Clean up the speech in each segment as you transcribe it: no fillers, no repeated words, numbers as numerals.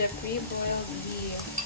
the pre-boiled beef.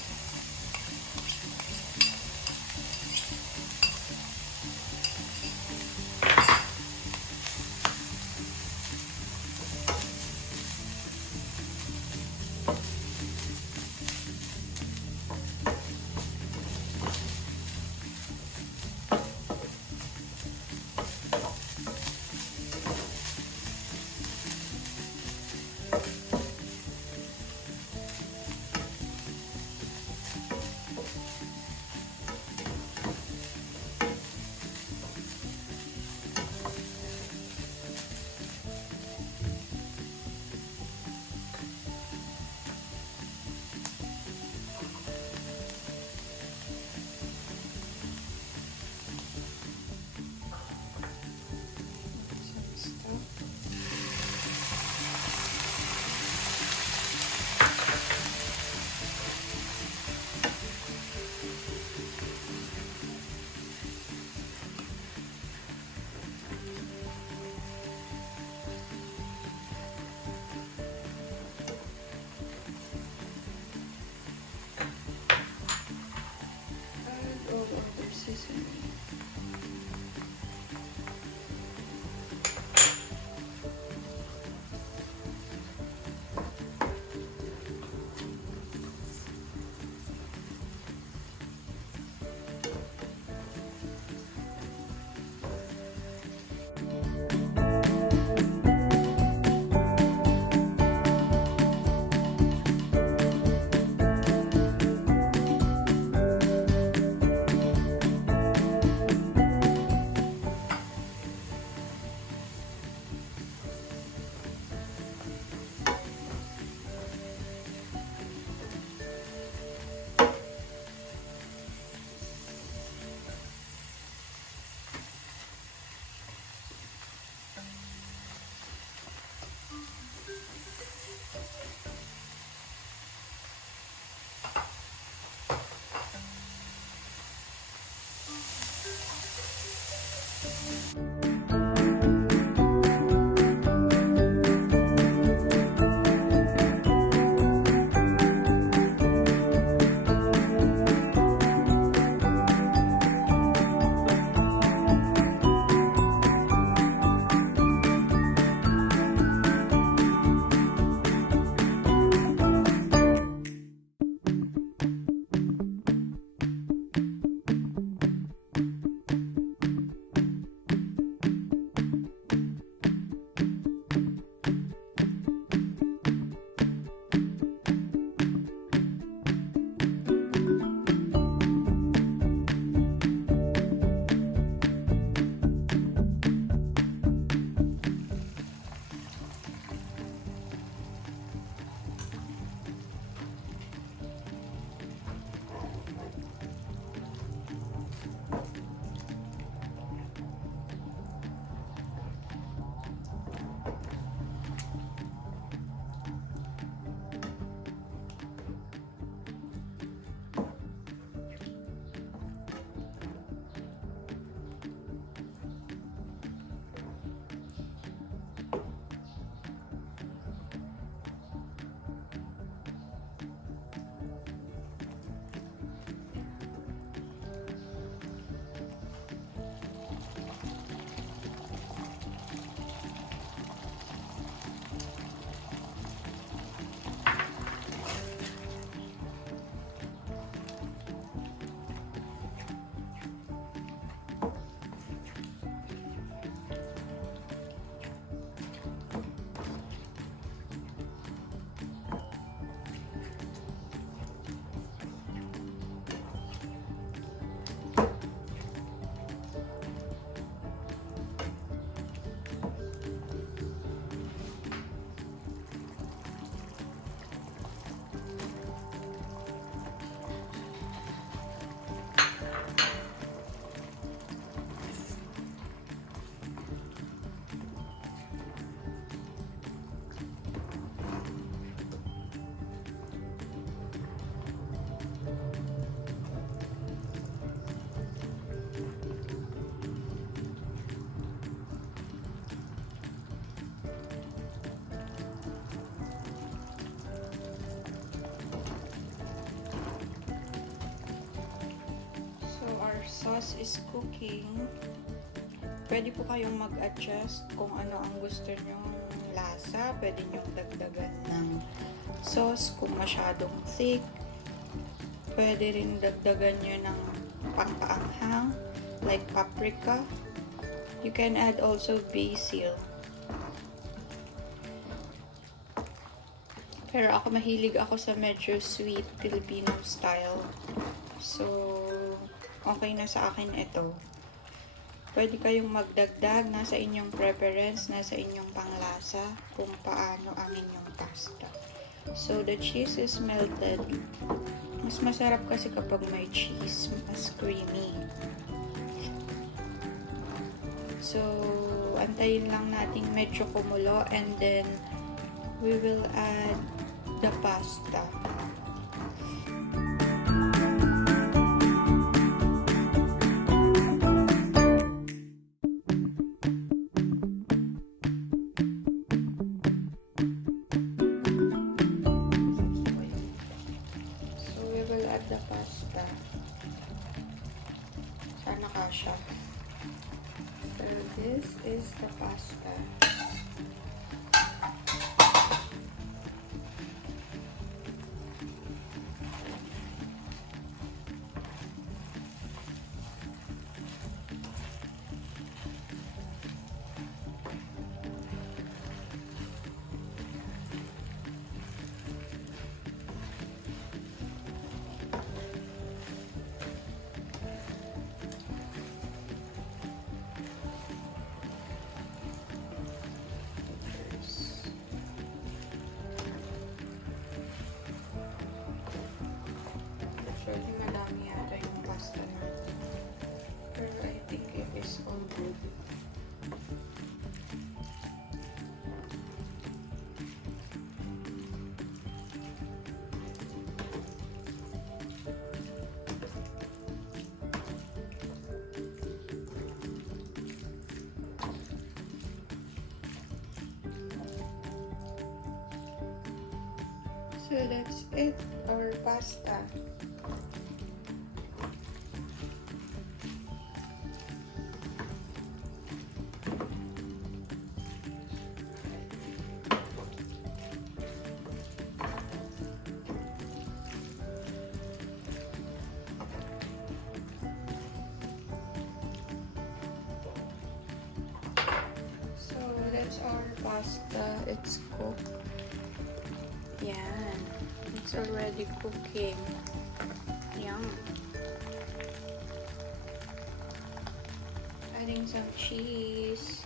sauce is cooking, pwede po kayong mag-adjust kung ano ang gusto nyong lasa. Pwede nyong dagdagan ng sauce kung masyadong thick. Pwede rin dagdagan nyo ng pangpaanghang like paprika. You can add also basil. Pero ako mahilig ako sa medyo sweet Filipino style. So, okay na sa akin ito. Pwede kayong magdagdag, nasa inyong preference, nasa inyong panglasa, kung paano ang inyong pasta. So, the cheese is melted. Mas masarap kasi kapag may cheese, mas creamy. So, antayin lang natin medyo kumulo and then we will add the pasta. The pasta. Sana kasha. So this is the pasta. Actually, madami yata yung pasta natin. Pero I think it is all good. So that's it, our pasta. So that's our pasta. It's cooked. Yan. It's already cooking. Yum. Adding some cheese.